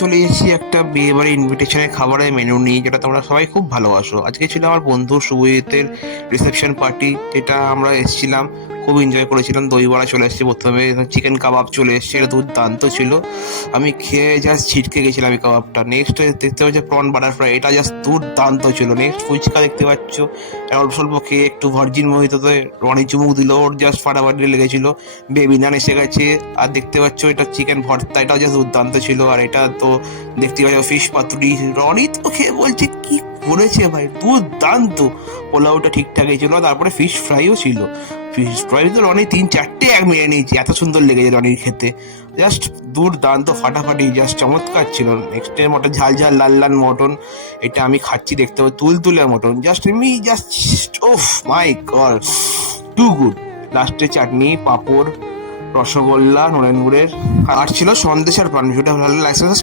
চলে এসেছি একটা বিয়ে বাড়ি ইনভিটেশনের খাবারের মেনু নিয়ে, যেটা তোমরা সবাই খুব ভালোবাসো। আজকে ছিল আমার বন্ধু শুভজিতের রিসেপশন পার্টি, যেটা আমরা এসেছিলাম, খুব এনজয় করেছিলাম। দই বড়া চলে এসেছে, প্রথমে চিকেন কাবাব চলে এসেছে, এটা দুর্দান্ত ছিল। আমি খেয়ে জাস্ট ছিটকে গেছিলাম এই কাবাবটা। নেক্সট দেখতে পাচ্ছি প্রন বাটার ফ্রাই, এটা জাস্ট দুর্দান্ত ছিল। নেক্সট ফুচকা দেখতে পাচ্ছ, অল্প স্বল্প খেয়ে একটু ভার্জিন মোহিততে রনি চুমুক দিল, ওর জাস্ট ফাটাফাটি লেগেছিল। বেবি নান এসে গেছে। আর দেখতে পাচ্ছ এটা চিকেন ভর্তা, এটা জাস্ট দুর্দান্ত ছিল। আর এটা তো দেখতে পাচ্ছ ফিশ পাতুরি, রনি তো খেয়ে বলছে কি করেছে ভাই, দুর্দান্ত। পোলাওটা ঠিকঠাকই ছিল, তারপরে ফিশ ফ্রাইও ছিল। ফিশ ফ্রাই তো রনি 3-4টে এক মেরে নিয়েছে, এত সুন্দর লেগেছে রনির খেতে। জাস্ট দুর্দান্ত, ফাটাফাটি, জাস্ট চমৎকার ছিল। নেক্সট ডে মটন, ঝাল ঝাল লাল লাল মটন, এটা আমি খাচ্ছি, দেখতে পাবো তুলতুলে মটন, জাস্ট এমনি জাস্ট ওফ মাই গড, টু গুড। লাস্টে চাটনি, পাঁপড়, রসগোল্লা, নরেন গুড়ের, আর ছিল সন্দেশ আর পান। ভিডিওটা ভালো লাগছে